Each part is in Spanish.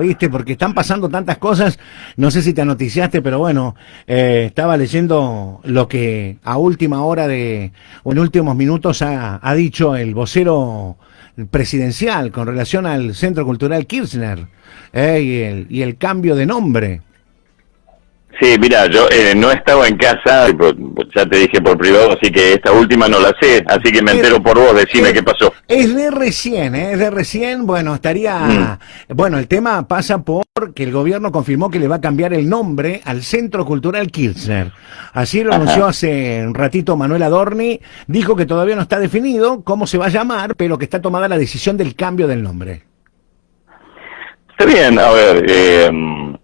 ¿viste? Porque están pasando tantas cosas, no sé si te noticiaste, pero bueno, estaba leyendo lo que a última hora o en últimos minutos ha dicho el vocero presidencial con relación al Centro Cultural Kirchner, y el cambio de nombre. Sí, mira, yo no estaba en casa, ya te dije por privado, así que esta última no la sé, así que me entero por vos, decime qué pasó. Es de recién, es de recién, bueno, bueno, el tema pasa por que el gobierno confirmó que le va a cambiar el nombre al Centro Cultural Kirchner. Así lo anunció hace un ratito Manuel Adorni, dijo que todavía no está definido cómo se va a llamar, pero que está tomada la decisión del cambio del nombre. Está bien, a ver,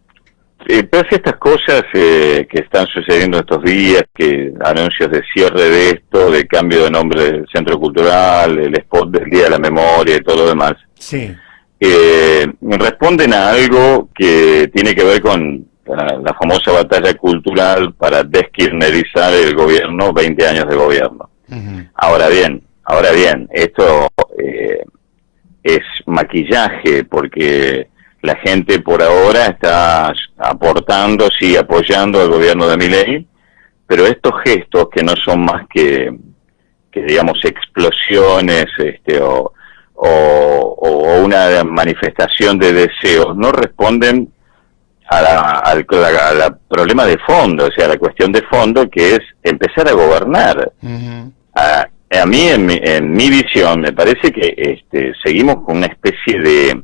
todas estas cosas que están sucediendo estos días, que anuncios de cierre de esto, de cambio de nombre del Centro Cultural, el spot del Día de la Memoria y todo lo demás, sí, responden a algo que tiene que ver con la famosa batalla cultural para deskirchnerizar el gobierno, 20 años de gobierno. uh-huh. Ahora bien, esto es maquillaje, porque la gente por ahora está aportando, sí, apoyando al gobierno de Milei, pero estos gestos que no son más que digamos explosiones, o una manifestación de deseos, no responden al problema de fondo, o sea, la cuestión de fondo, que es empezar a gobernar. Uh-huh. A mí, en mi visión, me parece que seguimos con una especie de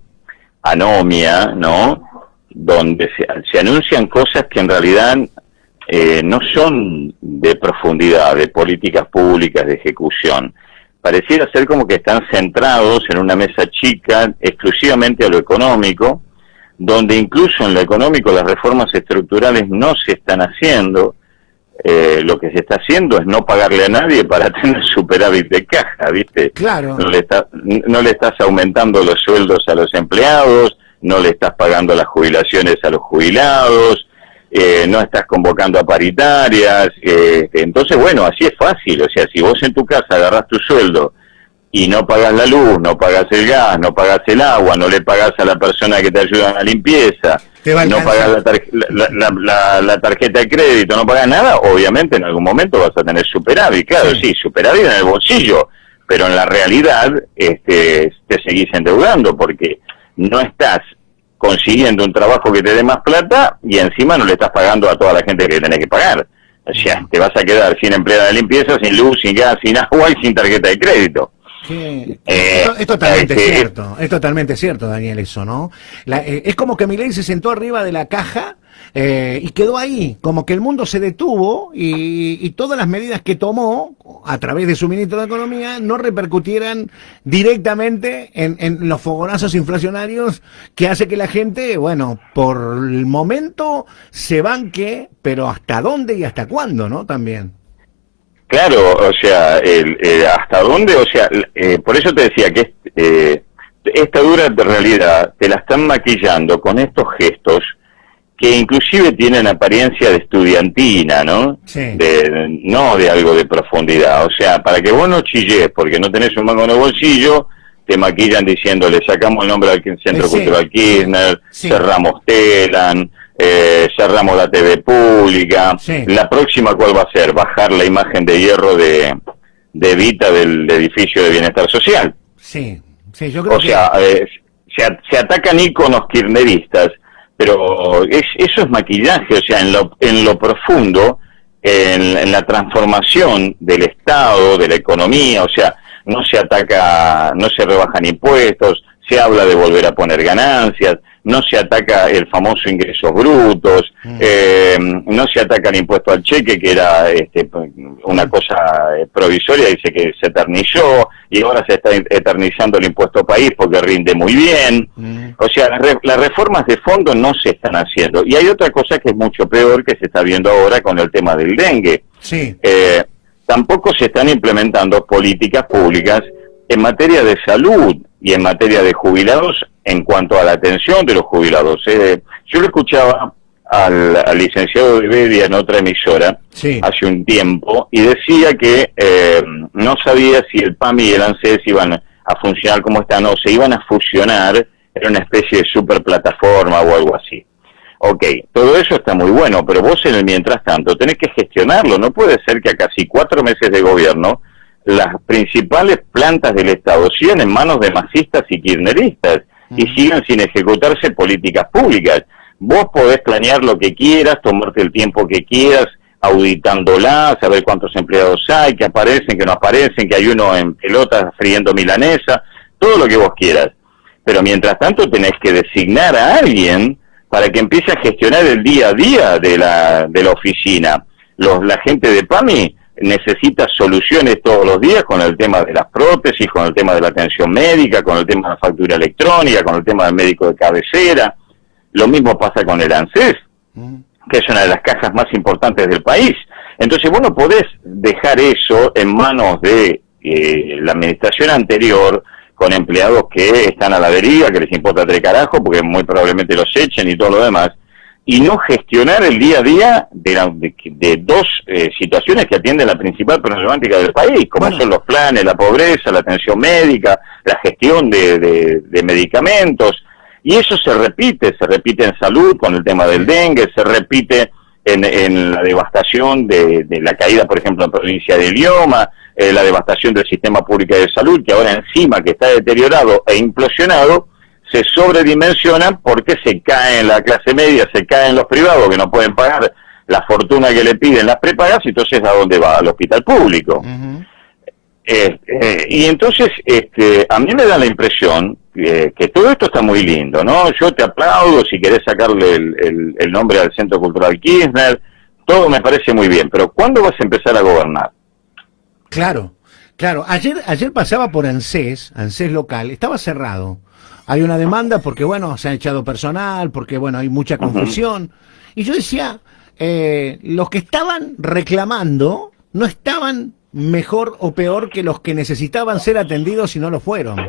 anomia, ¿no? Donde se anuncian cosas que en realidad no son de profundidad, de políticas públicas, de ejecución. Pareciera ser como que están centrados en una mesa chica, exclusivamente a lo económico, donde incluso en lo económico las reformas estructurales no se están haciendo. Lo que se está haciendo es no pagarle a nadie para tener superávit de caja, ¿viste? Claro. No le estás aumentando los sueldos a los empleados, no le estás pagando las jubilaciones a los jubilados, no estás convocando a paritarias. Entonces, bueno, así es fácil. O sea, si vos en tu casa agarrás tu sueldo y no pagas la luz, no pagas el gas, no pagas el agua, no le pagas a la persona que te ayuda en la limpieza, no pagas la tarjeta de crédito, no pagas nada, obviamente en algún momento vas a tener superávit. Claro, sí, superávit en el bolsillo, pero en la realidad te seguís endeudando porque no estás consiguiendo un trabajo que te dé más plata y encima no le estás pagando a toda la gente que tenés que pagar. O sea, te vas a quedar sin empleada de limpieza, sin luz, sin gas, sin agua y sin tarjeta de crédito. Sí, es totalmente cierto, es totalmente cierto, Daniel, eso, ¿no? Es como que Milei se sentó arriba de la caja y quedó ahí, como que el mundo se detuvo y todas las medidas que tomó a través de su ministro de Economía no repercutieran directamente en los fogonazos inflacionarios que hace que la gente, bueno, por el momento se banque, pero ¿hasta dónde y hasta cuándo, no? También. Claro, o sea, hasta dónde, o sea, por eso te decía que esta dura realidad te la están maquillando con estos gestos que inclusive tienen apariencia de estudiantina, ¿no? Sí. No de algo de profundidad. O sea, para que vos no chilles porque no tenés un mango en el bolsillo, te maquillan diciendo, le sacamos el nombre al Centro Cultural Kirchner, cerramos Telan, cerramos la TV pública. Sí. La próxima, ¿cuál va a ser? Bajar la imagen de hierro de Evita del edificio de bienestar social. Sí, sí, yo creo se atacan íconos kirchneristas, pero eso es maquillaje. O sea, en lo profundo, en la transformación del Estado, de la economía, o sea, no se ataca, no se rebajan impuestos, se habla de volver a poner ganancias, no se ataca el famoso ingresos brutos, no se ataca el impuesto al cheque, que era una cosa provisoria, dice que se eternizó, y ahora se está eternizando el impuesto país porque rinde muy bien. O sea, las reformas de fondo no se están haciendo. Y hay otra cosa que es mucho peor, que se está viendo ahora con el tema del dengue. Sí. Tampoco se están implementando políticas públicas en materia de salud y en materia de jubilados en cuanto a la atención de los jubilados. Yo lo escuchaba al licenciado de Bedia en otra emisora hace un tiempo y decía que no sabía si el PAMI y el ANSES iban a funcionar como están o se iban a fusionar en una especie de super plataforma o algo así. Ok, todo eso está muy bueno, pero vos en el mientras tanto tenés que gestionarlo. No puede ser que a casi 4 meses de gobierno las principales plantas del Estado sigan en manos de masistas y kirchneristas y sigan sin ejecutarse políticas públicas. Vos podés planear lo que quieras, tomarte el tiempo que quieras, auditándola, saber cuántos empleados hay, que aparecen, que no aparecen, que hay uno en pelotas friendo milanesa, todo lo que vos quieras. Pero mientras tanto tenés que designar a alguien para que empiece a gestionar el día a día de la oficina. La gente de PAMI necesita soluciones todos los días con el tema de las prótesis, con el tema de la atención médica, con el tema de la factura electrónica, con el tema del médico de cabecera. Lo mismo pasa con el ANSES, que es una de las cajas más importantes del país. Entonces vos no podés dejar eso en manos de la administración anterior, con empleados que están a la deriva, que les importa 3 carajos, porque muy probablemente los echen y todo lo demás, y no gestionar el día a día de dos situaciones que atienden la principal problemática del país, como son los planes, la pobreza, la atención médica, la gestión de medicamentos, y eso se repite en salud con el tema del dengue, se repite en la devastación de la caída, por ejemplo, en provincia de Lioma, la devastación del sistema público de salud, que ahora encima que está deteriorado e implosionado, se sobredimensionan porque se cae en la clase media, se caen los privados que no pueden pagar la fortuna que le piden las prepagas, y entonces ¿a dónde va? Al hospital público. Y entonces a mí me da la impresión que todo esto está muy lindo, ¿no? Yo te aplaudo si querés sacarle el nombre al Centro Cultural Kirchner, todo me parece muy bien, pero ¿cuándo vas a empezar a gobernar? Claro. Ayer pasaba por ANSES local, estaba cerrado. Hay una demanda porque, bueno, se ha echado personal, porque, bueno, hay mucha confusión. Y yo decía, los que estaban reclamando no estaban mejor o peor que los que necesitaban ser atendidos y no lo fueron.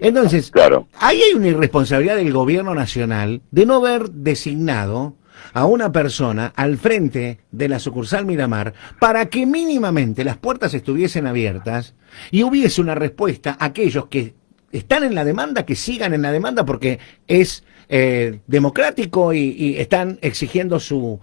Entonces, ahí hay una irresponsabilidad del gobierno nacional de no haber designado a una persona al frente de la sucursal Miramar para que mínimamente las puertas estuviesen abiertas y hubiese una respuesta a aquellos que están en la demanda, que sigan en la demanda porque es democrático y están exigiendo su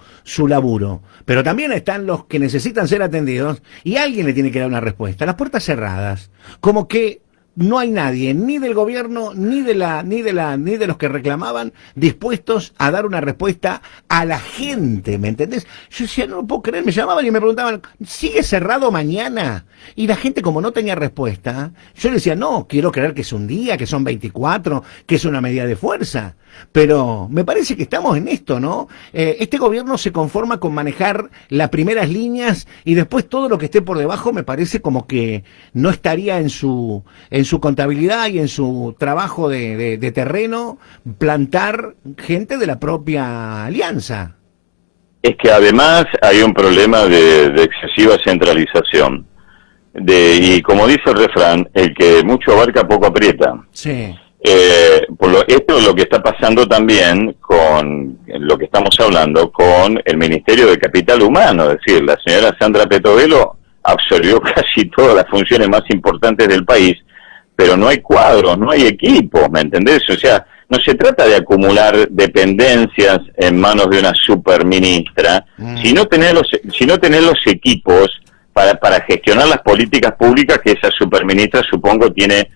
laburo. Pero también están los que necesitan ser atendidos y alguien le tiene que dar una respuesta. Las puertas cerradas, como que no hay nadie, ni del gobierno, ni de los que reclamaban, dispuestos a dar una respuesta a la gente, ¿me entendés? Yo decía, no lo puedo creer, me llamaban y me preguntaban, ¿sigue cerrado mañana? Y la gente, como no tenía respuesta, yo le decía, no, quiero creer que es un día, que son 24, que es una medida de fuerza. Pero me parece que estamos en esto, ¿no? Este gobierno se conforma con manejar las primeras líneas y después todo lo que esté por debajo me parece como que no estaría en su contabilidad y en su trabajo de terreno plantar gente de la propia alianza. Es que además hay un problema de excesiva centralización. Y como dice el refrán, el que mucho abarca poco aprieta. Sí. Esto es lo que está pasando también con lo que estamos hablando con el Ministerio de Capital Humano, es decir, la señora Sandra Petovelo absorbió casi todas las funciones más importantes del país, pero no hay cuadros, no hay equipos, ¿me entendés? O sea, no se trata de acumular dependencias en manos de una superministra, sino tener los equipos para gestionar las políticas públicas que esa superministra, supongo, tiene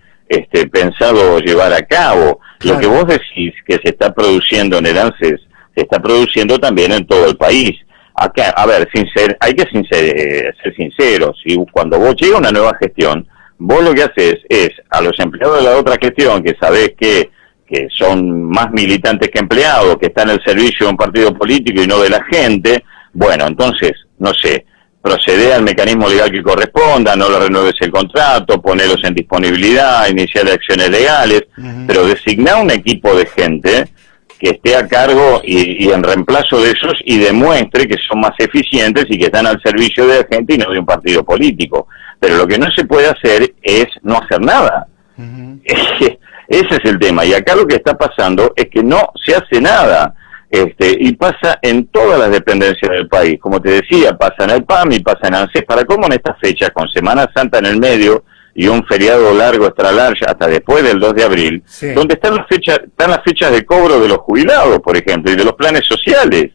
pensado llevar a cabo. Claro. Lo que vos decís que se está produciendo en el ANSES, se está produciendo también en todo el país. Acá, a ver, hay que ser sinceros. Y cuando vos llega una nueva gestión, vos lo que haces es, a los empleados de la otra gestión, que sabés que son más militantes que empleados, que están al servicio de un partido político y no de la gente, bueno, entonces, no sé, proceder al mecanismo legal que corresponda, no le renueves el contrato, ponerlos en disponibilidad, iniciar acciones legales, pero designar un equipo de gente que esté a cargo y en reemplazo de esos y demuestre que son más eficientes y que están al servicio de la gente y no de un partido político. Pero lo que no se puede hacer es no hacer nada. Ese es el tema. Y acá lo que está pasando es que no se hace nada. Y pasa en todas las dependencias del país. Como te decía, pasa en el PAMI, pasa en ANSES. Para cómo en estas fechas, con Semana Santa en el medio y un feriado largo, extra large, hasta después del 2 de abril, donde están las fechas de cobro de los jubilados, por ejemplo, y de los planes sociales.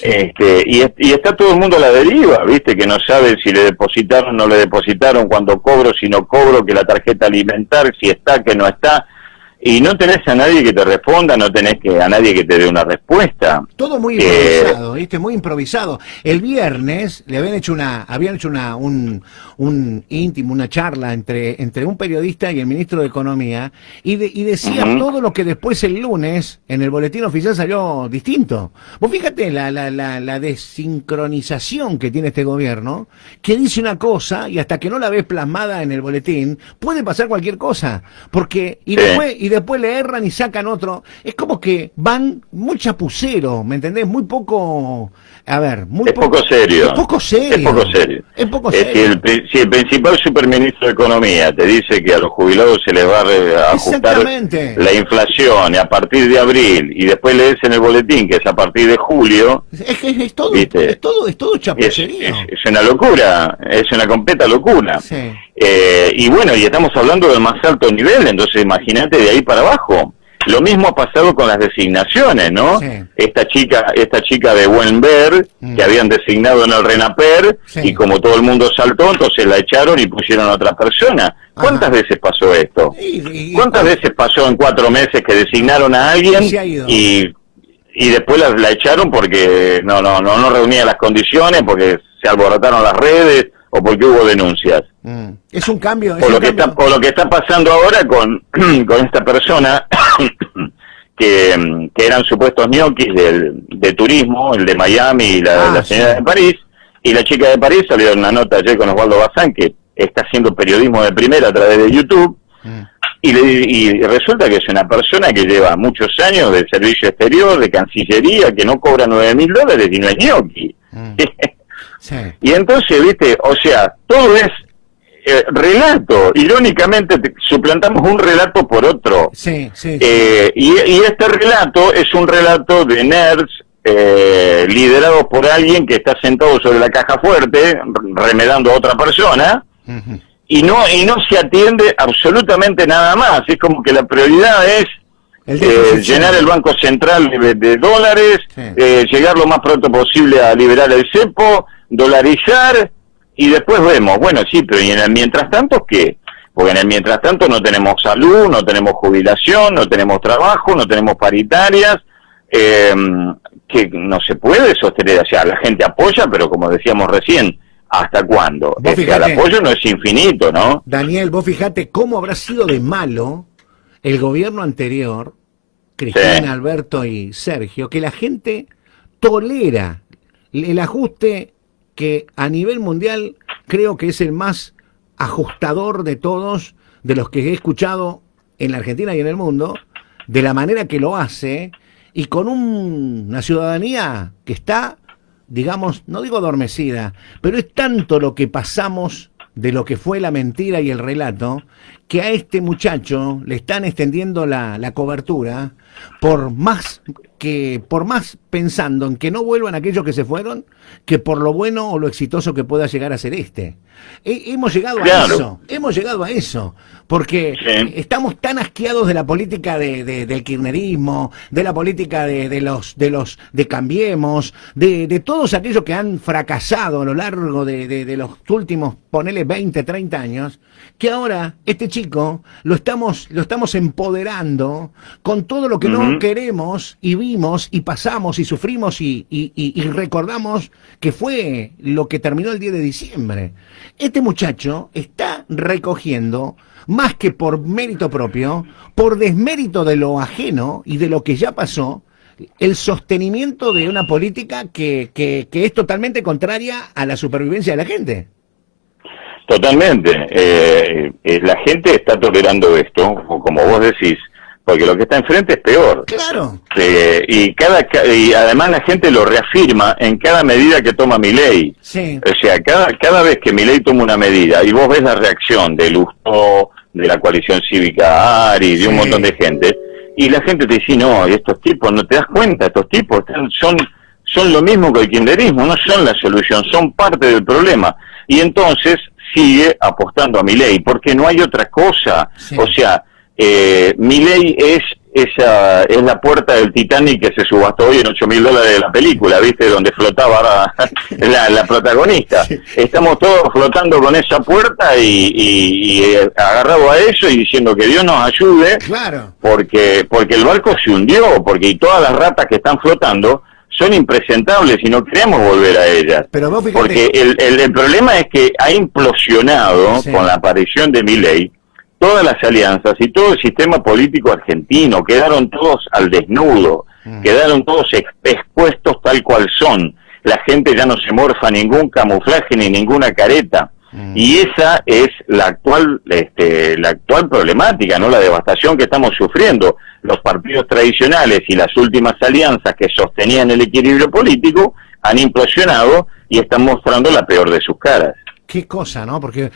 Y está todo el mundo a la deriva, ¿viste? Que no sabe si le depositaron, no le depositaron, cuándo cobro, si no cobro, que la tarjeta alimentar, si está, que no está. Y no tenés a nadie que te responda, no tenés a nadie que te dé una respuesta. Todo muy improvisado, ¿viste? Muy improvisado. El viernes le habían hecho un íntimo, una charla entre un periodista y el ministro de Economía, y decía todo lo que después el lunes en el boletín oficial salió distinto. Vos fíjate la desincronización que tiene este gobierno, que dice una cosa y hasta que no la ves plasmada en el boletín, puede pasar cualquier cosa. Porque, y después le erran y sacan otro. Es como que van muy chapucero, ¿me entendés? Muy poco... A ver, muy poco serio. Es poco serio. Es poco serio. Es poco serio. Si el principal superministro de Economía te dice que a los jubilados se les va a ajustar la inflación a partir de abril, y después lees en el boletín que es a partir de julio... Es todo chapucería. Es una locura, es una completa locura. Sí. Y bueno, y estamos hablando del más alto nivel, entonces imagínate de ahí para abajo. Lo mismo ha pasado con las designaciones, ¿no? Sí. Esta chica de Buen Ver, que habían designado en el RENAPER, y como todo el mundo saltó, entonces la echaron y pusieron a otra persona. ¿Cuántas veces pasó esto? ¿Cuántas veces pasó en 4 meses que designaron a alguien y después la echaron porque no reunía las condiciones, porque se alborotaron las redes o porque hubo denuncias? Es un cambio. O lo que está pasando ahora con esta persona que eran supuestos ñoquis de turismo, el de Miami y la señora de París, y la chica de París salió en una nota ayer con Osvaldo Bazán, que está haciendo periodismo de primera a través de YouTube, y resulta que es una persona que lleva muchos años de servicio exterior, de Cancillería, que no cobra $9.000 y no es ñoqui. Sí. Y entonces, viste, o sea, todo es relato. Irónicamente suplantamos un relato por otro. Sí. Y este relato es un relato de nerds liderados por alguien que está sentado sobre la caja fuerte remedando a otra persona, y no se atiende absolutamente nada más. Es como que la prioridad es llenar el Banco Central de dólares, llegar lo más pronto posible a liberar el cepo, dolarizar, y después vemos. Bueno, sí, pero ¿y en el mientras tanto qué? Porque en el mientras tanto no tenemos salud, no tenemos jubilación, no tenemos trabajo, no tenemos paritarias, que no se puede sostener. O sea, la gente apoya, pero como decíamos recién, ¿hasta cuándo? El apoyo no es infinito, ¿no? Daniel, vos fijate cómo habrá sido de malo el gobierno anterior, Cristina, Alberto y Sergio, que la gente tolera el ajuste que a nivel mundial creo que es el más ajustador de todos, de los que he escuchado en la Argentina y en el mundo, de la manera que lo hace, y con una ciudadanía que está, digamos, no digo adormecida, pero es tanto lo que pasamos de lo que fue la mentira y el relato, que a este muchacho le están extendiendo la cobertura, por más pensando en que no vuelvan aquellos que se fueron, que por lo bueno o lo exitoso que pueda llegar a ser este. Hemos llegado a eso, porque estamos tan asqueados de la política del kirchnerismo, de la política de Cambiemos, de todos aquellos que han fracasado a lo largo de los últimos, ponele 20, 30 años, que ahora este chico lo estamos empoderando con todo lo que no queremos y vimos y pasamos y sufrimos y recordamos que fue lo que terminó el 10 de diciembre. Este muchacho está recogiendo, más que por mérito propio, por desmérito de lo ajeno y de lo que ya pasó, el sostenimiento de una política que es totalmente contraria a la supervivencia de la gente. Totalmente. La gente está tolerando esto, como vos decís, porque lo que está enfrente es peor. Claro. Y además la gente lo reafirma en cada medida que toma Milei. Sí. O sea, cada vez que Milei toma una medida y vos ves la reacción de Lustó, de la coalición cívica ARI, de un montón de gente, y la gente te dice, no, estos tipos, no te das cuenta, estos tipos son lo mismo que el kirchnerismo, no son la solución, son parte del problema. Y entonces sigue apostando a Milei, porque no hay otra cosa. Sí. O sea, Milei es la puerta del Titanic que se subastó hoy en $8.000 de la película, ¿viste? Donde flotaba la protagonista. Sí. Estamos todos flotando con esa puerta y agarrados a eso y diciendo que Dios nos ayude, Claro. porque el barco se hundió, porque todas las ratas que están flotando son impresentables y no queremos volver a ellas. Pero vos fíjate, Porque el problema es que ha implosionado, sí, con la aparición de Milei, todas las alianzas y todo el sistema político argentino. Quedaron todos al desnudo, quedaron todos expuestos tal cual son. La gente ya no se morfa ningún camuflaje ni ninguna careta. Y esa es la actual problemática, ¿no? La devastación que estamos sufriendo. Los partidos tradicionales y las últimas alianzas que sostenían el equilibrio político han implosionado y están mostrando la peor de sus caras. qué cosa, ¿no? Porque,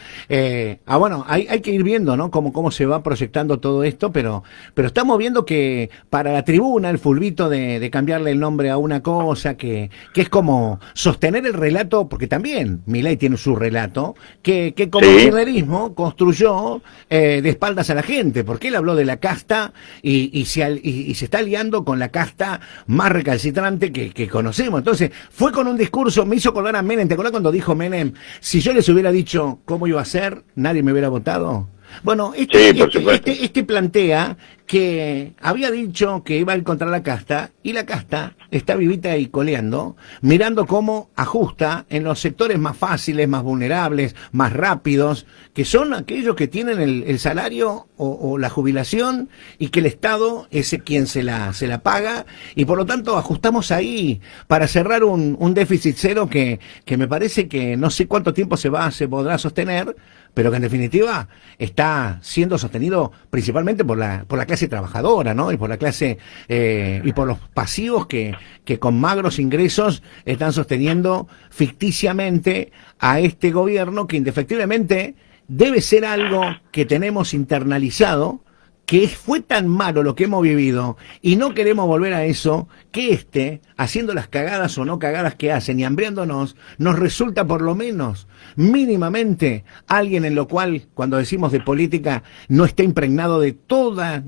bueno, hay que ir viendo, ¿no? Cómo se va proyectando todo esto, pero estamos viendo que para la tribuna, el fulbito de cambiarle el nombre a una cosa, que es como sostener el relato, porque también Milei tiene su relato, que como el kirchnerismo construyó de espaldas a la gente, porque él habló de la casta y se está aliando con la casta más recalcitrante que conocemos. Entonces, fue con un discurso, me hizo acordar a Menem. ¿Te acuerdas cuando dijo Menem, si yo les hubiera dicho cómo iba a ser, nadie me hubiera votado? Bueno, este plantea que había dicho que iba a ir contra la casta, y la casta está vivita y coleando, mirando cómo ajusta en los sectores más fáciles, más vulnerables, más rápidos, que son aquellos que tienen el salario o la jubilación, y que el Estado es quien se la paga, y por lo tanto ajustamos ahí para cerrar un déficit cero que me parece que no sé cuánto tiempo se podrá sostener, pero que en definitiva está siendo sostenido principalmente por la clase trabajadora, ¿no? Y por la clase y por los pasivos que con magros ingresos están sosteniendo ficticiamente a este gobierno, que indefectiblemente debe ser algo que tenemos internalizado, que fue tan malo lo que hemos vivido y no queremos volver a eso, que haciendo las cagadas o no cagadas que hacen y hambriándonos, nos resulta por lo menos mínimamente alguien en lo cual, cuando decimos de política, no está impregnado de toda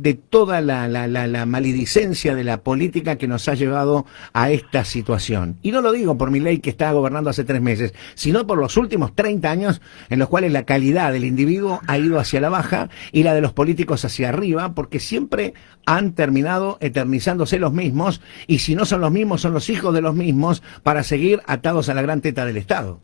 la maledicencia de la política que nos ha llevado a esta situación. Y no lo digo por Milei, que está gobernando hace 3 meses, sino por los últimos 30 años en los cuales la calidad del individuo ha ido hacia la baja y la de los políticos hacia arriba, porque siempre han terminado eternizándose los mismos, y si no son los mismos, son los hijos de los mismos, para seguir atados a la gran teta del Estado.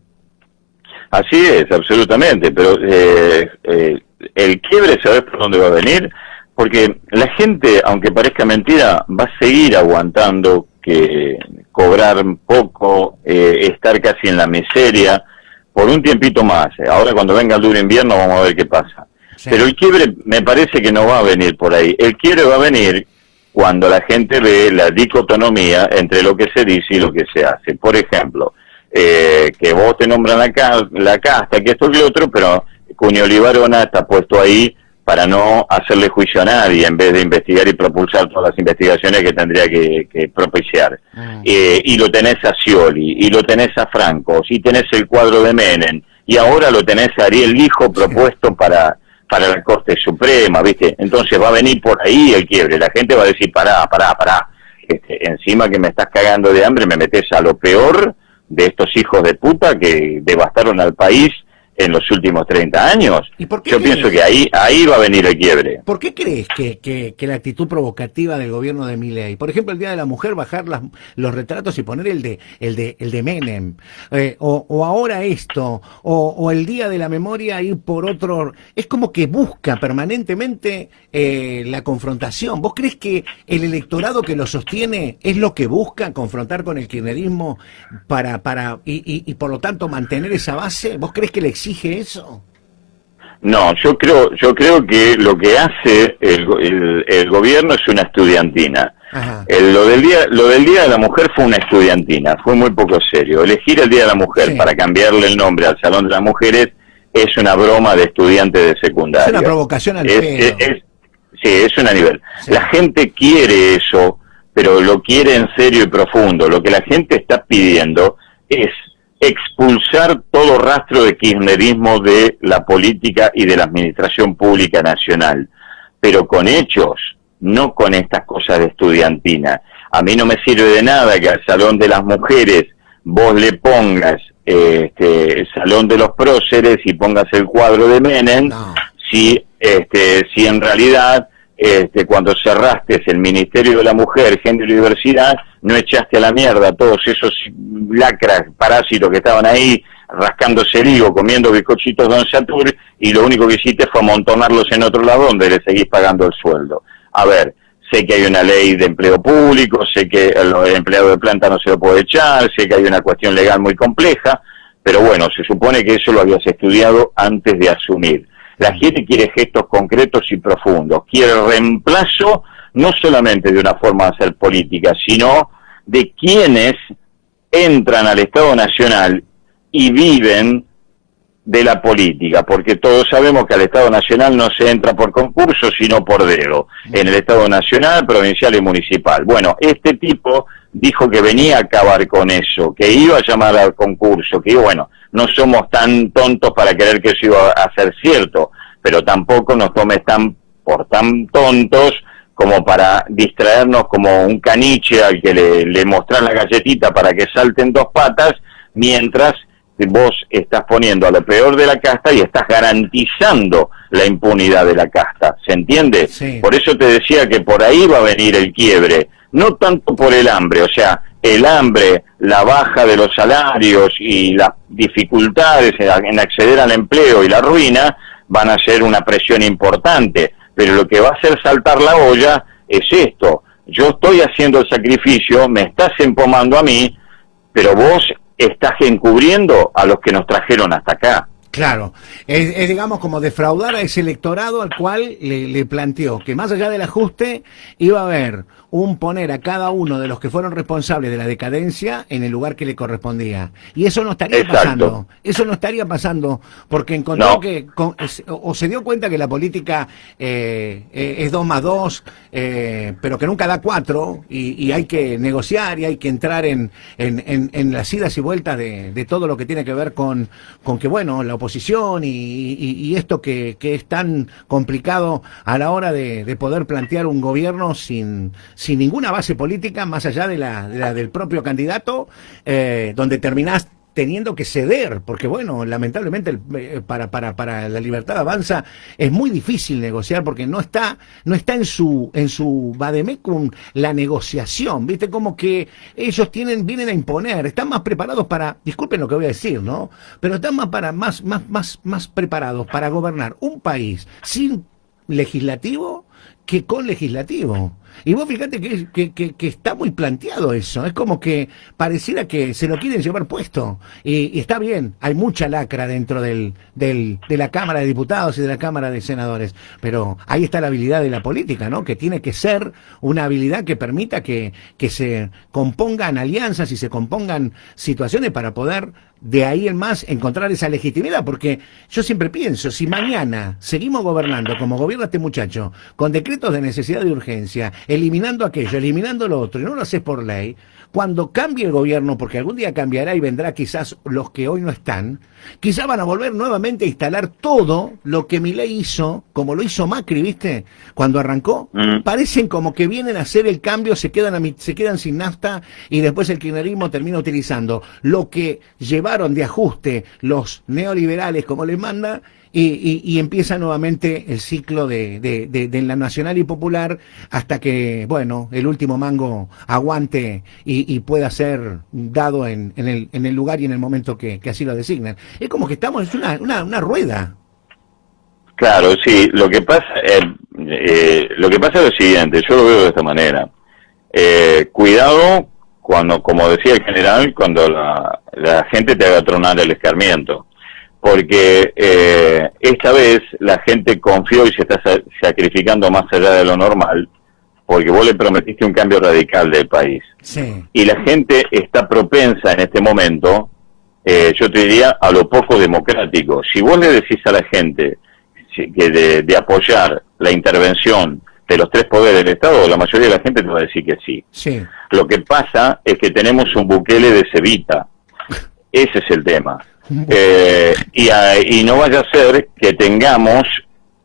Así es, absolutamente, pero el quiebre, ¿sabes por dónde va a venir? Porque la gente, aunque parezca mentira, va a seguir aguantando que cobrar poco, estar casi en la miseria, por un tiempito más. Ahora cuando venga el duro invierno vamos a ver qué pasa. Sí. Pero el quiebre me parece que no va a venir por ahí. El quiebre va a venir cuando la gente ve la dicotomía entre lo que se dice y lo que se hace. Por ejemplo, que vos te nombran la casta, que esto y lo otro, pero Cuño Libarona está puesto ahí para no hacerle juicio a nadie, en vez de investigar y propulsar todas las investigaciones que tendría que propiciar. Y lo tenés a Scioli, y lo tenés a Franco, y tenés el cuadro de Menem, y ahora lo tenés a Ariel Lijo propuesto para la Corte Suprema, ¿viste? Entonces va a venir por ahí el quiebre, la gente va a decir, pará, encima que me estás cagando de hambre, me metés a lo peor de estos hijos de puta que devastaron al país en los últimos 30 años. Yo pienso que ahí va a venir el quiebre. ¿Por qué crees que la actitud provocativa del gobierno de Milei, por ejemplo, el Día de la Mujer, bajar los retratos y poner el de Menem, o ahora esto, o el Día de la Memoria ir por otro, es como que busca permanentemente la confrontación? ¿Vos crees que el electorado que lo sostiene es lo que busca, confrontar con el kirchnerismo y por lo tanto mantener esa base? ¿Vos crees que le exige eso? No, yo creo que lo que hace el gobierno es una estudiantina. Lo del día de la mujer fue una estudiantina, fue muy poco serio. Elegir el Día de la Mujer para cambiarle el nombre al Salón de las Mujeres es una broma de estudiante de secundaria. Es una provocación al pedo. Sí, es una nivel. Sí. La gente quiere eso, pero lo quiere en serio y profundo. Lo que la gente está pidiendo es expulsar todo rastro de kirchnerismo de la política y de la administración pública nacional, pero con hechos, no con estas cosas de estudiantina. A mí no me sirve de nada que al Salón de las Mujeres vos le pongas el Salón de los Próceres y pongas el cuadro de Menem, no. si en realidad cuando cerraste el Ministerio de la Mujer, Género y Diversidad, no echaste a la mierda a todos esos lacras, parásitos que estaban ahí rascándose el higo, comiendo bizcochitos Don Satur, y lo único que hiciste fue amontonarlos en otro lado donde le seguís pagando el sueldo. A ver, sé que hay una ley de empleo público, sé que el empleado de planta no se lo puede echar, sé que hay una cuestión legal muy compleja, pero bueno, se supone que eso lo habías estudiado antes de asumir. La gente quiere gestos concretos y profundos, quiere reemplazo no solamente de una forma de hacer política, sino de quienes entran al Estado Nacional y viven de la política, porque todos sabemos que al Estado Nacional no se entra por concurso, sino por dedo, en el Estado Nacional, provincial y municipal. Bueno, este tipo dijo que venía a acabar con eso, que iba a llamar al concurso, que bueno, no somos tan tontos para creer que eso iba a ser cierto, pero tampoco nos tomes por tan tontos como para distraernos como un caniche al que le mostrás la galletita para que salten dos patas, mientras vos estás poniendo a lo peor de la casta y estás garantizando la impunidad de la casta, ¿se entiende? Sí. Por eso te decía que por ahí va a venir el quiebre, no tanto por el hambre, o sea, el hambre, la baja de los salarios y las dificultades en acceder al empleo y la ruina van a ser una presión importante, pero lo que va a hacer saltar la olla es esto: yo estoy haciendo el sacrificio, me estás empomando a mí, pero vos estás encubriendo a los que nos trajeron hasta acá. Claro, es digamos como defraudar a ese electorado al cual le planteó que más allá del ajuste iba a haber un poner a cada uno de los que fueron responsables de la decadencia en el lugar que le correspondía. Y eso no estaría pasando, eso no estaría pasando, porque encontró que, o se dio cuenta que la política es 2 más 2, pero que nunca da 4, y hay que negociar y hay que entrar en las idas y vueltas de todo lo que tiene que ver con que, bueno, la oposición y esto que es tan complicado a la hora de poder plantear un gobierno sin ninguna base política más allá de la del propio candidato, donde terminás teniendo que ceder, porque bueno, lamentablemente para la Libertad Avanza es muy difícil negociar, porque no está en su vademecum la negociación, ¿viste? Como que ellos vienen a imponer, están más preparados para, disculpen lo que voy a decir, ¿no? Pero están más preparados para gobernar un país sin legislativo que con legislativo. Y vos fíjate que está muy planteado eso, es como que pareciera que se lo quieren llevar puesto, y está bien, hay mucha lacra dentro de la Cámara de Diputados y de la Cámara de Senadores, pero ahí está la habilidad de la política, ¿no? Que tiene que ser una habilidad que permita que se compongan alianzas y se compongan situaciones para poder de ahí en más encontrar esa legitimidad, porque yo siempre pienso, si mañana seguimos gobernando como gobierna este muchacho, con decretos de necesidad y urgencia, eliminando aquello, eliminando lo otro, y no lo haces por ley, cuando cambie el gobierno, porque algún día cambiará y vendrá quizás los que hoy no están, quizás van a volver nuevamente a instalar todo lo que Milei hizo, como lo hizo Macri, ¿viste? Cuando arrancó, parecen como que vienen a hacer el cambio, se quedan sin nafta, y después el kirchnerismo termina utilizando lo que llevaron de ajuste los neoliberales, como les manda, y empieza nuevamente el ciclo de la nacional y popular, hasta que, bueno, el último mango aguante y pueda ser dado en el lugar y en el momento que así lo designan. Es como que estamos, es una rueda. Claro, sí, lo que pasa es lo siguiente, yo lo veo de esta manera. Cuidado cuando, como decía el general, cuando la gente te haga tronar el escarmiento, porque esta vez la gente confió y se está sacrificando más allá de lo normal, porque vos le prometiste un cambio radical del país. Sí. Y la gente está propensa en este momento, yo te diría, a lo poco democrático. Si vos le decís a la gente que de apoyar la intervención de los 3 poderes del Estado, la mayoría de la gente te va a decir que sí. Sí. Lo que pasa es que tenemos un Bukele de cebita. Ese es el tema. Y no vaya a ser que tengamos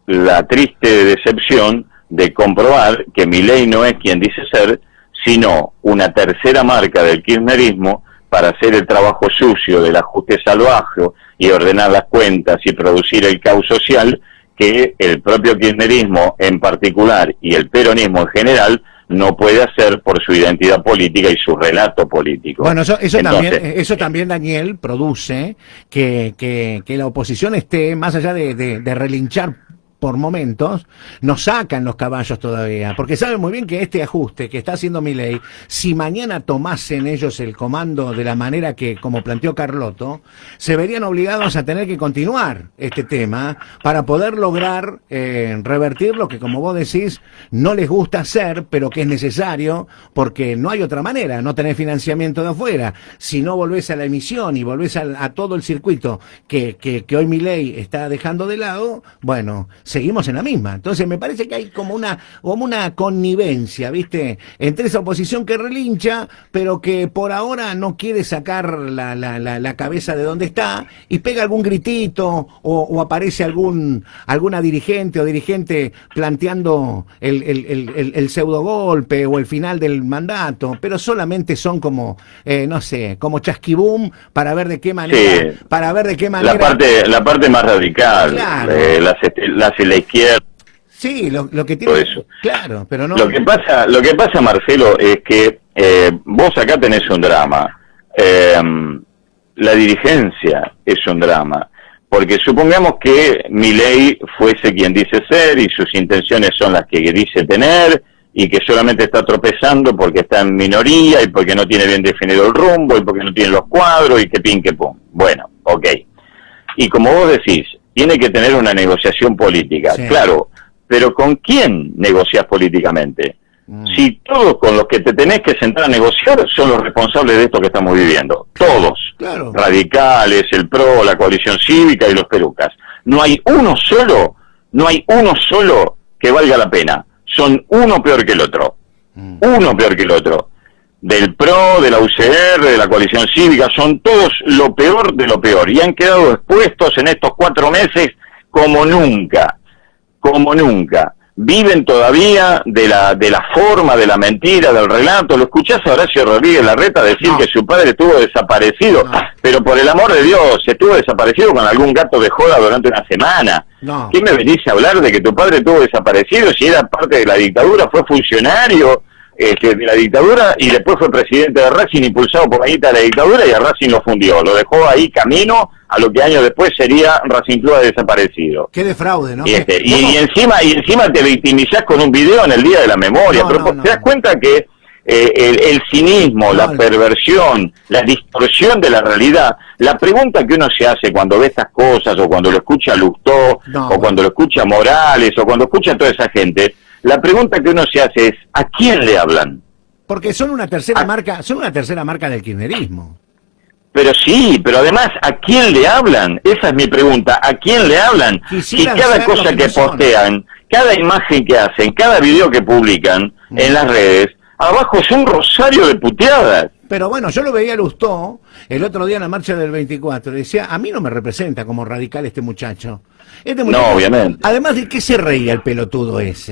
la triste decepción de comprobar que Milei no es quien dice ser, sino una tercera marca del kirchnerismo para hacer el trabajo sucio del ajuste salvaje y ordenar las cuentas y producir el caos social que el propio kirchnerismo en particular y el peronismo en general no puede hacer por su identidad política y su relato político. Bueno, eso también, Daniel, produce que la oposición esté, más allá de relinchar por momentos, nos sacan los caballos todavía, porque saben muy bien que este ajuste que está haciendo Milei, si mañana tomasen ellos el comando de la manera que, como planteó Carlotto, se verían obligados a tener que continuar este tema para poder lograr revertir lo que, como vos decís, no les gusta hacer, pero que es necesario, porque no hay otra manera, no tenés financiamiento de afuera. Si no volvés a la emisión y volvés a todo el circuito que hoy Milei está dejando de lado, bueno, seguimos en la misma. Entonces me parece que hay como una connivencia, ¿viste? Entre esa oposición que relincha, pero que por ahora no quiere sacar la cabeza de donde está y pega algún gritito o aparece alguna dirigente o dirigente planteando el pseudo golpe o el final del mandato, pero solamente son como, no sé, como chasquibum para ver de qué manera, sí, la parte más radical, claro. La izquierda. Sí, lo que tiene, eso. Claro, pero no. Lo que pasa, Marcelo, es que vos acá tenés un drama. La dirigencia es un drama, porque supongamos que Milei fuese quien dice ser y sus intenciones son las que dice tener y que solamente está tropezando porque está en minoría y porque no tiene bien definido el rumbo y porque no tiene los cuadros y que pin que pum. Bueno, ok. Y como vos decís, tiene que tener una negociación política, sí. Claro, pero ¿con quién negociás políticamente? Si todos con los que te tenés que sentar a negociar son los responsables de esto que estamos viviendo, todos, claro. Radicales, el PRO, la coalición cívica y los perucas. No hay uno solo que valga la pena, son uno peor que el otro, uno peor que el otro. Del PRO, de la UCR, de la coalición cívica, son todos lo peor de lo peor, y han quedado expuestos en estos 4 meses como nunca. Viven todavía de la forma, de la mentira, del relato. Lo escuchás a Horacio Rodríguez Larreta decir que su padre estuvo desaparecido, pero por el amor de Dios, estuvo desaparecido con algún gato de joda durante una semana. ¿Qué me venís a hablar de que tu padre estuvo desaparecido si era parte de la dictadura, fue funcionario de la dictadura y después fue presidente de Racing impulsado por la guita de la dictadura y a Racing lo fundió, lo dejó ahí camino a lo que años después sería Racing Club desaparecido? Qué de fraude, ¿no? Y encima te victimizás con un video en el Día de la Memoria, ¿te das cuenta que el cinismo, la perversión, la distorsión de la realidad, la pregunta que uno se hace cuando ve estas cosas o cuando lo escucha a Lustó o cuando lo escucha a Morales o cuando escucha a toda esa gente, la pregunta que uno se hace es ¿a quién le hablan? Porque son una tercera marca del kirchnerismo. Pero sí, pero además, ¿a quién le hablan? Esa es mi pregunta, ¿a quién le hablan? Y cada cosa que postean, cada imagen que hacen, cada video que publican en las redes, abajo es un rosario de puteadas. Pero bueno, yo lo veía a Lustó el otro día en la marcha del 24, decía, a mí no me representa como radical este muchacho. No, obviamente. Además, ¿de qué se reía el pelotudo ese?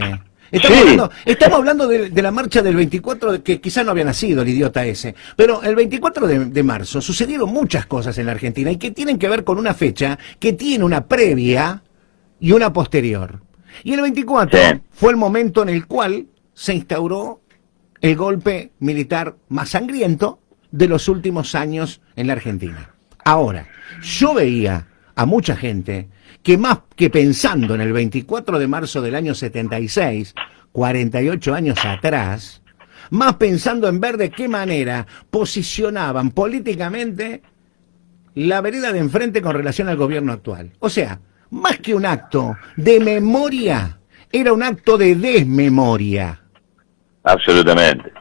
Estamos hablando de la marcha del 24, que quizás no había nacido el idiota ese, pero el 24 de marzo sucedieron muchas cosas en la Argentina y que tienen que ver con una fecha que tiene una previa y una posterior. Y el 24 fue el momento en el cual se instauró el golpe militar más sangriento de los últimos años en la Argentina. Ahora, yo veía a mucha gente que más que pensando en el 24 de marzo del año 76, 48 años atrás, más pensando en ver de qué manera posicionaban políticamente la vereda de enfrente con relación al gobierno actual. O sea, más que un acto de memoria, era un acto de desmemoria. Absolutamente.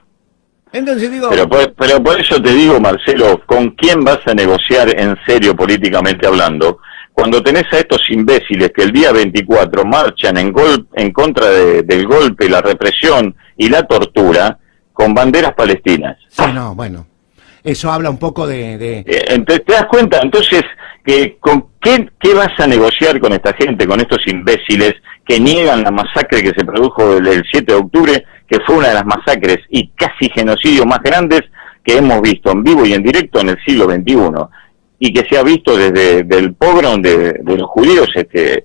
Entonces digo... Pero por eso te digo, Marcelo, ¿con quién vas a negociar en serio políticamente hablando? Cuando tenés a estos imbéciles que el día 24 marchan en contra del golpe, la represión y la tortura con banderas palestinas. Sí, no, bueno. Eso habla un poco de... Entonces, ¿te das cuenta? Entonces, ¿con qué vas a negociar con esta gente, con estos imbéciles que niegan la masacre que se produjo el 7 de octubre, que fue una de las masacres y casi genocidios más grandes que hemos visto en vivo y en directo en el siglo XXI, y que se ha visto desde el pogrom de los judíos que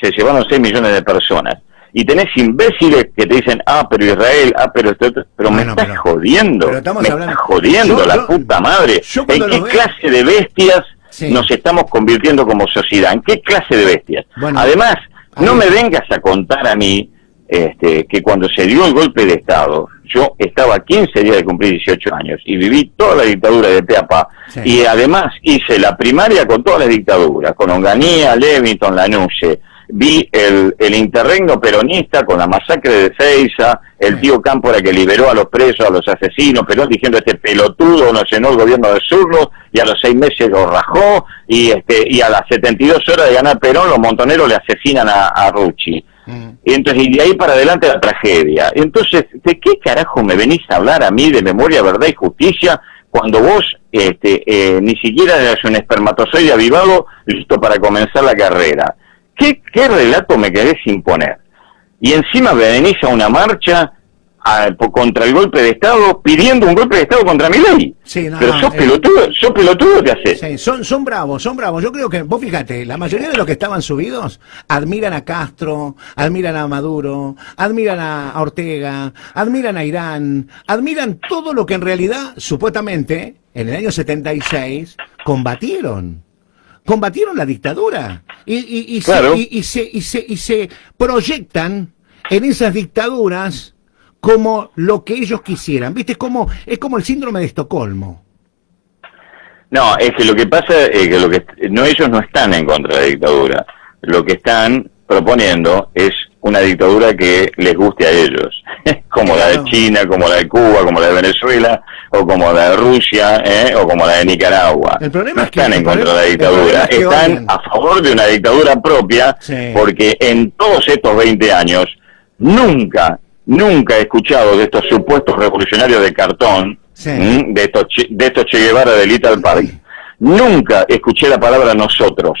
se llevaron 6 millones de personas? Y tenés imbéciles que te dicen, pero Israel, pero esto, pero bueno, me estás jodiendo, me estás jodiendo, la puta madre. ¿En qué clase de bestias nos estamos convirtiendo como sociedad? ¿En qué clase de bestias? Bueno, además, no me vengas a contar a mí que cuando se dio el golpe de Estado, yo estaba a 15 días de cumplir 18 años y viví toda la dictadura de pe a pa, y además hice la primaria con todas las dictaduras, con Onganía, Levington, Lanusse. Vi el interregno peronista con la masacre de Seiza, el tío Cámpora que liberó a los presos, a los asesinos, Perón diciendo este pelotudo nos llenó el gobierno de zurdos, y a los 6 meses lo rajó, y a las 72 horas de ganar Perón los montoneros le asesinan a Rucci. Y entonces, y de ahí para adelante la tragedia. Entonces, ¿de qué carajo me venís a hablar a mí de memoria, verdad y justicia cuando vos ni siquiera eras un espermatozoide avivado listo para comenzar la carrera? ¿Qué relato me querés imponer? Y encima me venís a una marcha contra el golpe de Estado, pidiendo un golpe de Estado contra Milei. Sí, no, pero sos pelotudo, ¿qué haces? Sí, son bravos. Yo creo que, vos fíjate, la mayoría de los que estaban subidos admiran a Castro, admiran a Maduro, admiran a Ortega, admiran a Irán, admiran todo lo que en realidad, supuestamente, en el año 76, combatieron la dictadura y se proyectan en esas dictaduras como lo que ellos quisieran, ¿viste? Es como el síndrome de Estocolmo. No, es que lo que pasa es que ellos no están en contra de la dictadura. Lo que están proponiendo es una dictadura que les guste a ellos, como la de China, como la de Cuba, como la de Venezuela, o como la de Rusia, o como la de Nicaragua. El problema no están en contra de la dictadura, están a favor de una dictadura propia, porque en todos estos 20 años nunca he escuchado de estos supuestos revolucionarios de cartón, de estos Che Guevara de Little Park, nunca escuché la palabra nosotros.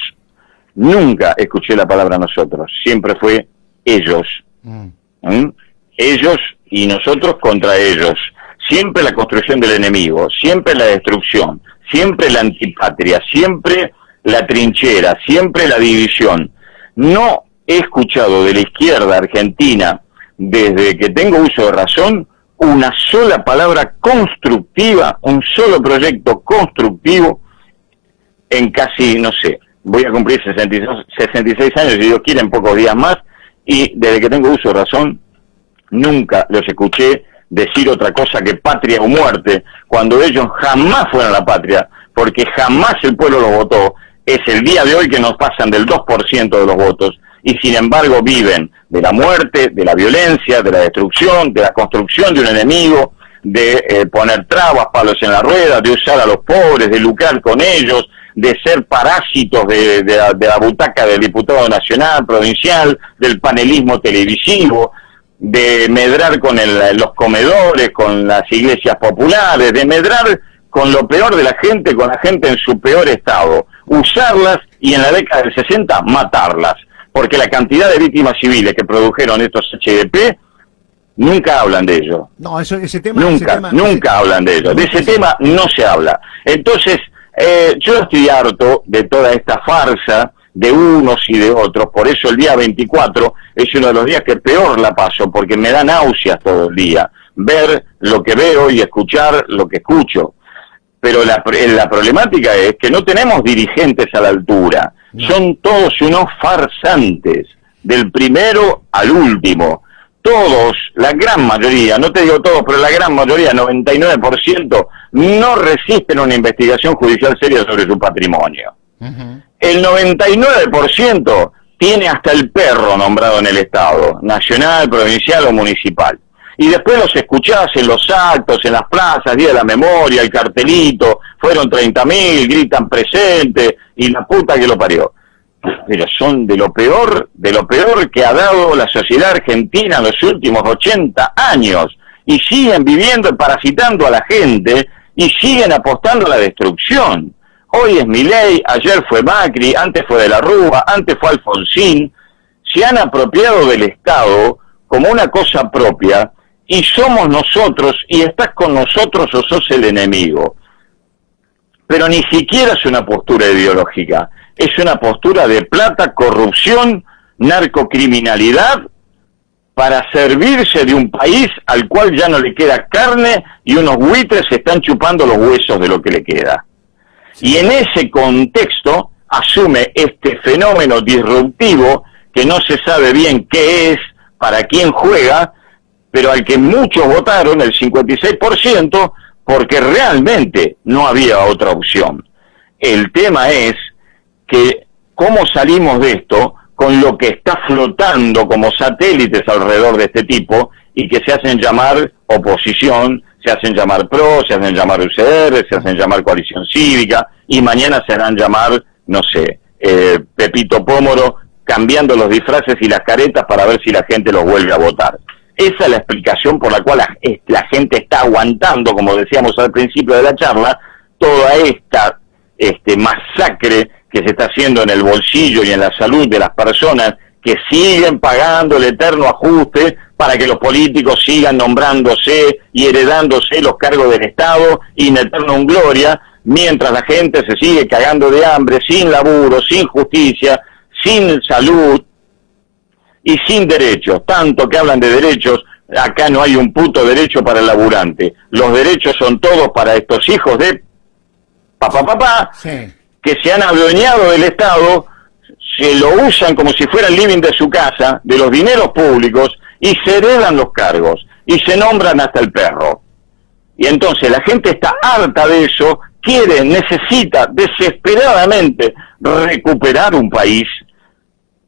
Nunca escuché la palabra nosotros, siempre fue ellos. Ellos y nosotros contra ellos. Siempre la construcción del enemigo, siempre la destrucción, siempre la antipatria, siempre la trinchera, siempre la división. No he escuchado de la izquierda argentina, desde que tengo uso de razón, una sola palabra constructiva, un solo proyecto constructivo en casi, no sé, voy a cumplir 66 años, y Dios quiere, en pocos días más, y desde que tengo uso de razón, nunca los escuché decir otra cosa que patria o muerte, cuando ellos jamás fueron la patria, porque jamás el pueblo los votó. Es el día de hoy que nos pasan del 2% de los votos, y sin embargo viven de la muerte, de la violencia, de la destrucción, de la construcción de un enemigo, de poner trabas, palos en la rueda, de usar a los pobres, de lucrar con ellos, de ser parásitos de la butaca del diputado nacional, provincial, del panelismo televisivo, de medrar con los comedores, con las iglesias populares, de medrar con lo peor de la gente, con la gente en su peor estado, usarlas y en la década del 60 matarlas, porque la cantidad de víctimas civiles que produjeron estos HDP, nunca hablan de ello. No, ese tema... Nunca hablan de ello. De ese tema no se habla. Entonces, yo estoy harto de toda esta farsa de unos y de otros, por eso el día 24 es uno de los días que peor la paso, porque me da náuseas todo el día, ver lo que veo y escuchar lo que escucho. Pero la problemática es que no tenemos dirigentes a la altura, son todos unos farsantes, del primero al último. Todos, la gran mayoría, no te digo todos, pero la gran mayoría, 99%, no resisten una investigación judicial seria sobre su patrimonio. El 99% tiene hasta el perro nombrado en el Estado, nacional, provincial o municipal. Y después los escuchás en los actos, en las plazas, Día de la Memoria, el cartelito, fueron 30.000, gritan presente, y la puta que lo parió. Pero son de lo peor que ha dado la sociedad argentina en los últimos 80 años, y siguen viviendo y parasitando a la gente, y siguen apostando a la destrucción. Hoy es Milei, ayer fue Macri, antes fue De la Rúa, antes fue Alfonsín. Se han apropiado del Estado como una cosa propia y somos nosotros, y estás con nosotros o sos el enemigo. Pero ni siquiera es una postura ideológica, es una postura de plata, corrupción, narcocriminalidad, para servirse de un país al cual ya no le queda carne y unos buitres se están chupando los huesos de lo que le queda. Y en ese contexto asume este fenómeno disruptivo que no se sabe bien qué es, para quién juega, pero al que muchos votaron, el 56%, porque realmente no había otra opción. El tema es que cómo salimos de esto con lo que está flotando como satélites alrededor de este tipo y que se hacen llamar oposición, se hacen llamar PRO, se hacen llamar UCR, se hacen llamar Coalición Cívica, y mañana se harán llamar, no sé, Pepito Pómoro, cambiando los disfraces y las caretas para ver si la gente los vuelve a votar. Esa es la explicación por la cual la gente está aguantando, como decíamos al principio de la charla, toda esta masacre que se está haciendo en el bolsillo y en la salud de las personas que siguen pagando el eterno ajuste para que los políticos sigan nombrándose y heredándose los cargos del Estado in eternum gloria, mientras la gente se sigue cagando de hambre, sin laburo, sin justicia, sin salud y sin derechos. Tanto que hablan de derechos, acá no hay un puto derecho para el laburante. Los derechos son todos para estos hijos de papá, sí, que se han adueñado del Estado, se lo usan como si fuera el living de su casa, de los dineros públicos, y se heredan los cargos, y se nombran hasta el perro. Y entonces la gente está harta de eso, quiere, necesita desesperadamente recuperar un país,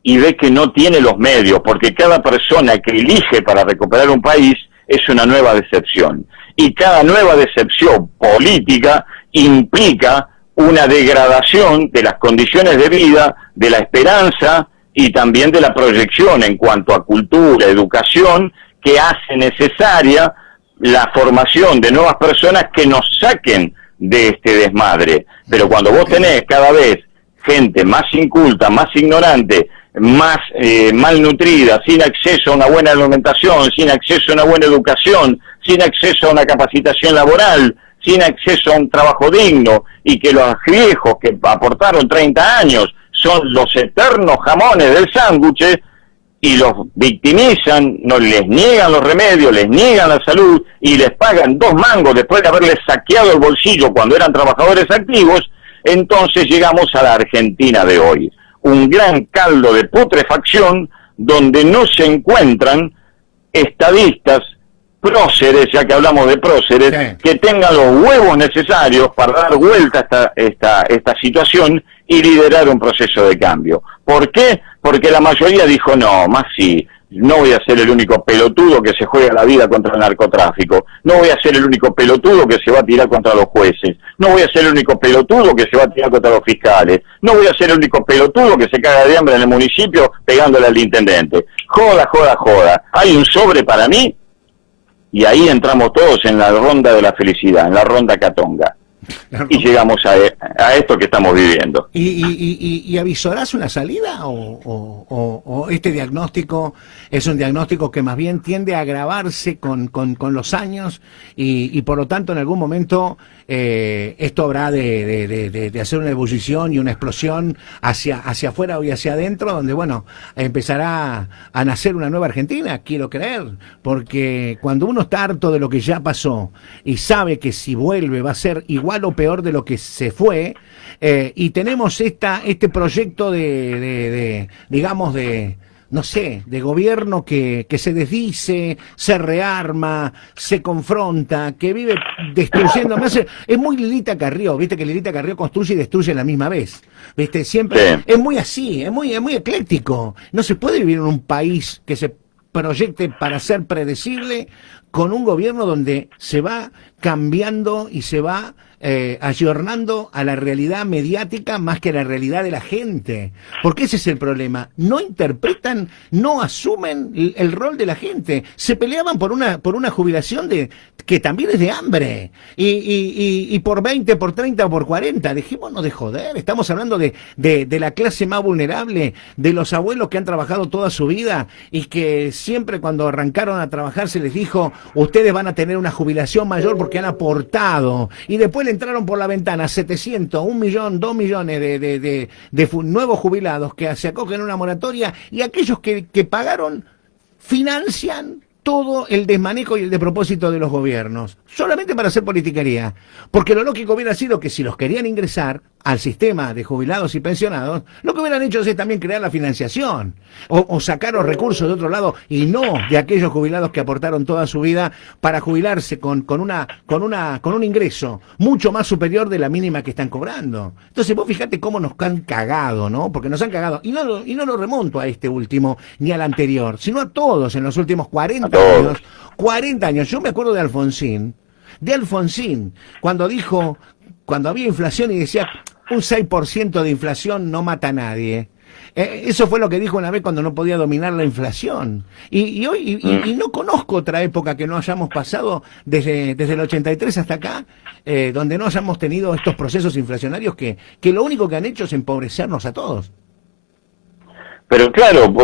y ve que no tiene los medios, porque cada persona que elige para recuperar un país es una nueva decepción. Y cada nueva decepción política implica una degradación de las condiciones de vida, de la esperanza y también de la proyección en cuanto a cultura, educación, que hace necesaria la formación de nuevas personas que nos saquen de este desmadre. Pero cuando vos tenés cada vez gente más inculta, más ignorante, más malnutrida, sin acceso a una buena alimentación, sin acceso a una buena educación, sin acceso a una capacitación laboral, sin acceso a un trabajo digno, y que los viejos que aportaron 30 años son los eternos jamones del sándwich, y los victimizan, no les niegan los remedios, les niegan la salud, y les pagan 2 mangos después de haberles saqueado el bolsillo cuando eran trabajadores activos, entonces llegamos a la Argentina de hoy. Un gran caldo de putrefacción donde no se encuentran estadistas, próceres, ya que hablamos de próceres, sí, que tengan los huevos necesarios para dar vuelta a esta situación y liderar un proceso de cambio. ¿Por qué? Porque la mayoría dijo, no, más sí, no voy a ser el único pelotudo que se juega la vida contra el narcotráfico, no voy a ser el único pelotudo que se va a tirar contra los jueces, no voy a ser el único pelotudo que se va a tirar contra los fiscales, no voy a ser el único pelotudo que se caga de hambre en el municipio pegándole al intendente. Joda, joda, joda. Hay un sobre para mí, y ahí entramos todos en la ronda de la felicidad, en la ronda catonga. Y llegamos a esto que estamos viviendo. ¿Y avisorás una salida o este diagnóstico es un diagnóstico que más bien tiende a agravarse con los años y por lo tanto en algún momento esto habrá de hacer una ebullición y una explosión hacia afuera y hacia adentro, donde bueno, empezará a nacer una nueva Argentina, quiero creer, porque cuando uno está harto de lo que ya pasó y sabe que si vuelve va a ser igual o peor de lo que se fue, y tenemos este proyecto digamos no sé, de gobierno que se desdice, se rearma, se confronta, que vive destruyendo. Es muy Lilita Carrió, viste que Lilita Carrió construye y destruye a la misma vez. Viste, siempre es muy así, es muy ecléctico. No se puede vivir en un país que se proyecte para ser predecible con un gobierno donde se va cambiando y se va ayornando a la realidad mediática más que a la realidad de la gente. Porque ese es el problema. No interpretan, no asumen el rol de la gente. Se peleaban por una jubilación que también es de hambre. Y por 20, por 30 o por 40. Dejémonos de joder. Estamos hablando de la clase más vulnerable, de los abuelos que han trabajado toda su vida y que siempre cuando arrancaron a trabajar se les dijo, ustedes van a tener una jubilación mayor porque han aportado. Y después le entraron por la ventana 700, 1 millón, 2 millones de nuevos jubilados que se acogen a una moratoria y aquellos que pagaron financian todo el desmanejo y el despropósito de los gobiernos, solamente para hacer politiquería. Porque lo lógico hubiera sido que si los querían ingresar al sistema de jubilados y pensionados, lo que hubieran hecho es también crear la financiación, o sacar los recursos de otro lado, y no de aquellos jubilados que aportaron toda su vida para jubilarse con un ingreso mucho más superior de la mínima que están cobrando. Entonces vos fíjate cómo nos han cagado, ¿no? Porque nos han cagado, y no lo remonto a este último, ni al anterior, sino a todos en los últimos 40 años. 40 años. Yo me acuerdo de Alfonsín, cuando había inflación y decía, un 6% de inflación no mata a nadie. Eso fue lo que dijo una vez cuando no podía dominar la inflación. Y hoy no conozco otra época que no hayamos pasado desde el 83 hasta acá, donde no hayamos tenido estos procesos inflacionarios que lo único que han hecho es empobrecernos a todos. Pero claro,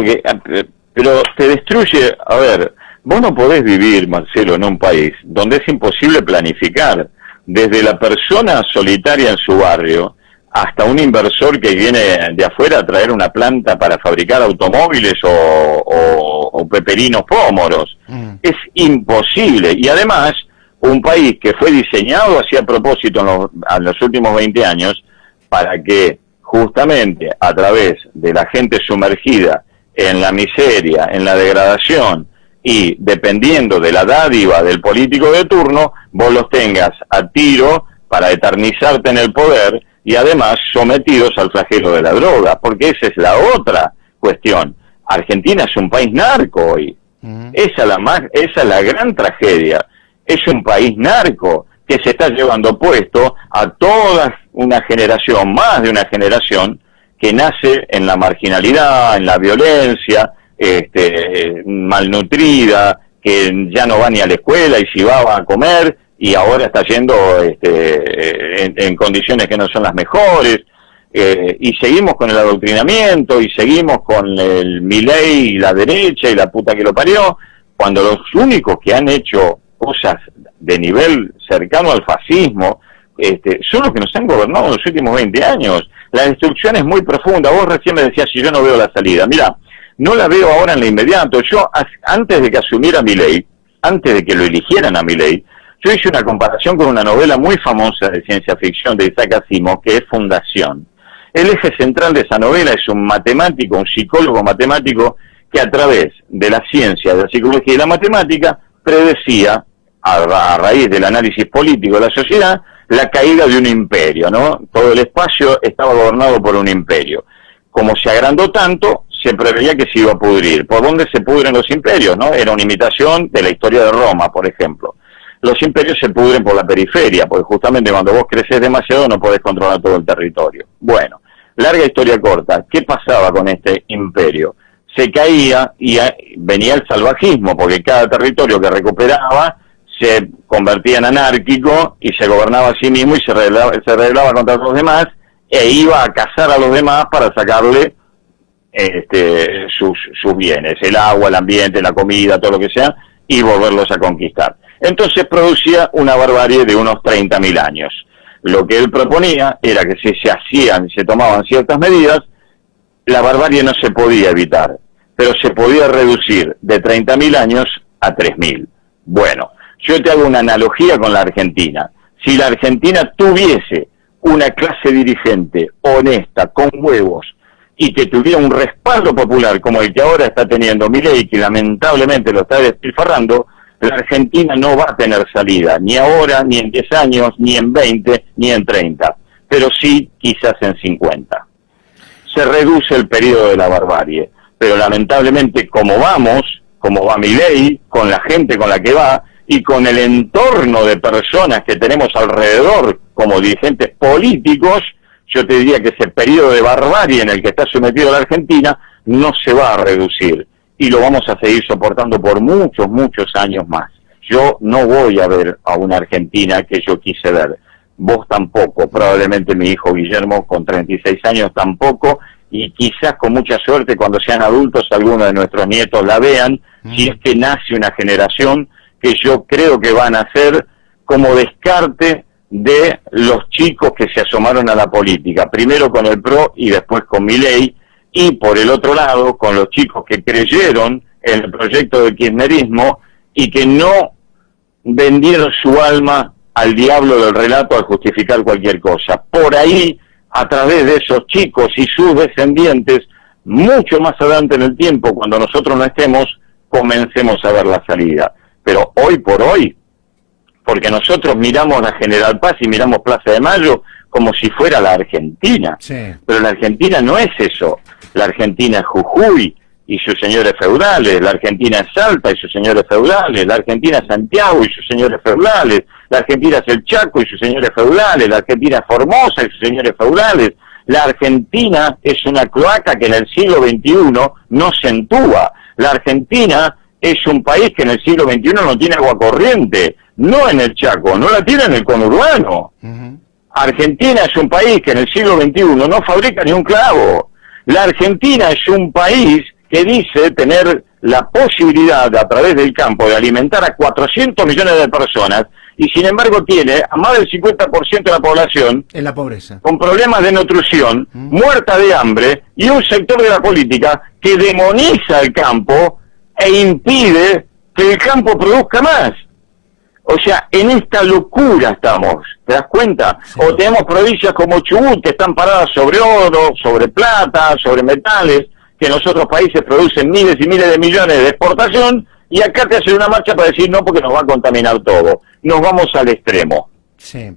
pero te destruye, a ver, vos no podés vivir, Marcelo, en un país donde es imposible planificar, desde la persona solitaria en su barrio hasta un inversor que viene de afuera a traer una planta para fabricar automóviles o peperinos pómoros. Es imposible. Y además, un país que fue diseñado así a propósito en los últimos 20 años para que justamente a través de la gente sumergida en la miseria, en la degradación, y dependiendo de la dádiva del político de turno, vos los tengas a tiro para eternizarte en el poder y además sometidos al flagelo de la droga, porque esa es la otra cuestión. Argentina es un país narco hoy. Esa es la gran tragedia. Es un país narco que se está llevando puesto a toda una generación, más de una generación, que nace en la marginalidad, en la violencia, malnutrida, que ya no va ni a la escuela y si va a comer y ahora está yendo en condiciones que no son las mejores, y seguimos con el adoctrinamiento y seguimos con el Milei y la derecha y la puta que lo parió, cuando los únicos que han hecho cosas de nivel cercano al fascismo son los que nos han gobernado en los últimos 20 años. La destrucción es muy profunda. Vos recién me decías si yo no veo la salida. Mira, no la veo ahora en lo inmediato. Yo, antes de que asumiera Milei, antes de que lo eligieran a Milei, yo hice una comparación con una novela muy famosa de ciencia ficción de Isaac Asimov, que es Fundación. El eje central de esa novela es un matemático, un psicólogo matemático, que a través de la ciencia, de la psicología y la matemática, predecía, a raíz del análisis político de la sociedad, la caída de un imperio, ¿no? Todo el espacio estaba gobernado por un imperio. Como se agrandó tanto, se preveía que se iba a pudrir. ¿Por dónde se pudren los imperios, no? Era una imitación de la historia de Roma, por ejemplo. Los imperios se pudren por la periferia, porque justamente cuando vos creces demasiado no podés controlar todo el territorio. Bueno, larga historia corta. ¿Qué pasaba con este imperio? Se caía y venía el salvajismo, porque cada territorio que recuperaba se convertía en anárquico y se gobernaba a sí mismo y se rebelaba contra los demás e iba a cazar a los demás para sacarle sus bienes, el agua, el ambiente, la comida, todo lo que sea, y volverlos a conquistar. Entonces producía una barbarie de unos 30.000 años. Lo que él proponía era que si se tomaban ciertas medidas, la barbarie no se podía evitar, pero se podía reducir de 30.000 años a 3.000. Bueno, yo te hago una analogía con la Argentina. Si la Argentina tuviese una clase dirigente honesta, con huevos, y que tuviera un respaldo popular como el que ahora está teniendo Milei, que lamentablemente lo está despilfarrando, la Argentina no va a tener salida, ni ahora, ni en 10 años, ni en 20, ni en 30, pero sí quizás en 50. Se reduce el periodo de la barbarie, pero lamentablemente como va Milei, con la gente con la que va, y con el entorno de personas que tenemos alrededor como dirigentes políticos, yo te diría que ese periodo de barbarie en el que está sometido la Argentina no se va a reducir y lo vamos a seguir soportando por muchos, muchos años más. Yo no voy a ver a una Argentina que yo quise ver. Vos tampoco, probablemente mi hijo Guillermo con 36 años tampoco, y quizás con mucha suerte cuando sean adultos algunos de nuestros nietos la vean, si es que nace una generación que yo creo que van a ser como descarte de los chicos que se asomaron a la política, primero con el PRO y después con Milei, y por el otro lado con los chicos que creyeron en el proyecto del kirchnerismo y que no vendieron su alma al diablo del relato al justificar cualquier cosa. Por ahí, a través de esos chicos y sus descendientes, mucho más adelante en el tiempo, cuando nosotros no estemos, comencemos a ver la salida. Pero hoy por hoy, porque nosotros miramos la General Paz y miramos Plaza de Mayo como si fuera la Argentina, Sí. pero la Argentina no es eso. La Argentina es Jujuy y sus señores feudales, la Argentina es Salta y sus señores feudales, la Argentina es Santiago y sus señores feudales, la Argentina es el Chaco y sus señores feudales, la Argentina es Formosa y sus señores feudales. La Argentina es una cloaca que en el siglo XXI no se entúa. La Argentina es un país que en el siglo XXI no tiene agua corriente, no en el Chaco, no la tiene en el conurbano. Argentina es un país que en el siglo XXI no fabrica ni un clavo. La Argentina es un país que dice tener la posibilidad, a través del campo, de alimentar a 400 millones de personas, y sin embargo tiene a más del 50% de la población En la pobreza. con problemas de nutrición, muerta de hambre, y un sector de la política que demoniza el campo e impide que el campo produzca más. O sea, en esta locura estamos, ¿te das cuenta? Sí. O tenemos provincias como Chubut que están paradas sobre oro, sobre plata, sobre metales, que en los otros países producen miles y miles de millones de exportación, y acá te hacen una marcha para decir no porque nos va a contaminar todo. Nos vamos al extremo. Sí.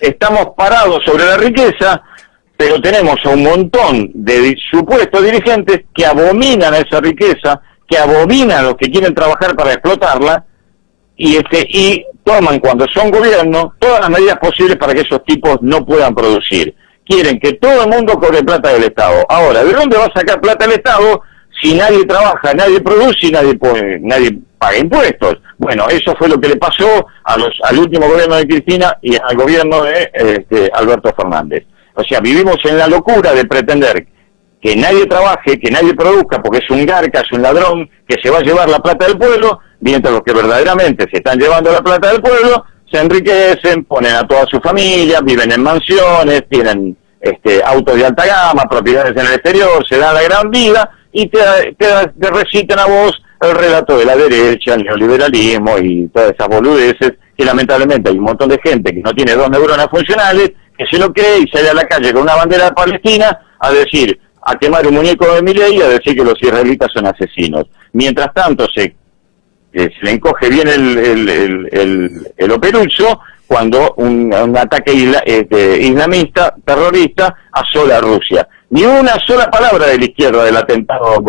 Estamos parados sobre la riqueza, pero tenemos a un montón de supuestos dirigentes que abominan a esa riqueza, que abominan a los que quieren trabajar para explotarla, y toman, cuando son gobierno, todas las medidas posibles para que esos tipos no puedan producir. Quieren que todo el mundo cobre plata del Estado. Ahora, ¿de dónde va a sacar plata el Estado si nadie trabaja, nadie produce y nadie paga impuestos? Bueno, eso fue lo que le pasó al último gobierno de Cristina y al gobierno de Alberto Fernández. O sea, vivimos en la locura de pretender que nadie trabaje, que nadie produzca, porque es un garca, es un ladrón, que se va a llevar la plata del pueblo, mientras los que verdaderamente se están llevando la plata del pueblo se enriquecen, ponen a toda su familia, viven en mansiones, tienen autos de alta gama, propiedades en el exterior, se dan la gran vida y te recitan a vos el relato de la derecha, el neoliberalismo y todas esas boludeces, que lamentablemente hay un montón de gente que no tiene 2 neuronas funcionales, que se lo cree y sale a la calle con una bandera de Palestina a decir, a quemar un muñeco de Milei y a decir que los israelitas son asesinos. Mientras tanto se le encoge bien el operulso cuando un ataque islamista, terrorista, asola a Rusia. Ni una sola palabra de la izquierda del atentado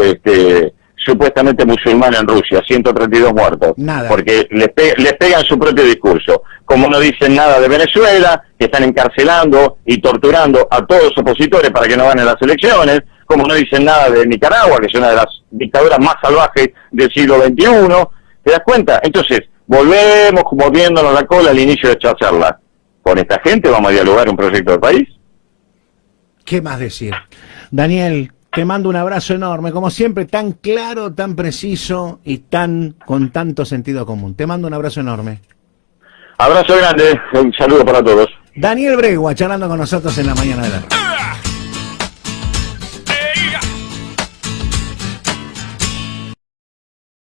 supuestamente musulmán en Rusia, 132 muertos. Nada. Porque les pegan su propio discurso. Como no dicen nada de Venezuela, que están encarcelando y torturando a todos los opositores para que no ganen las elecciones, como no dicen nada de Nicaragua, que es una de las dictaduras más salvajes del siglo XXI, ¿te das cuenta? Entonces, volvemos moviéndonos la cola al inicio de esta charla. ¿Con esta gente vamos a dialogar un proyecto de país? ¿Qué más decir? Daniel, te mando un abrazo enorme, como siempre, tan claro, tan preciso y con tanto sentido común. Te mando un abrazo enorme. Abrazo grande, un saludo para todos. Daniel Bregua, charlando con nosotros en la mañana de la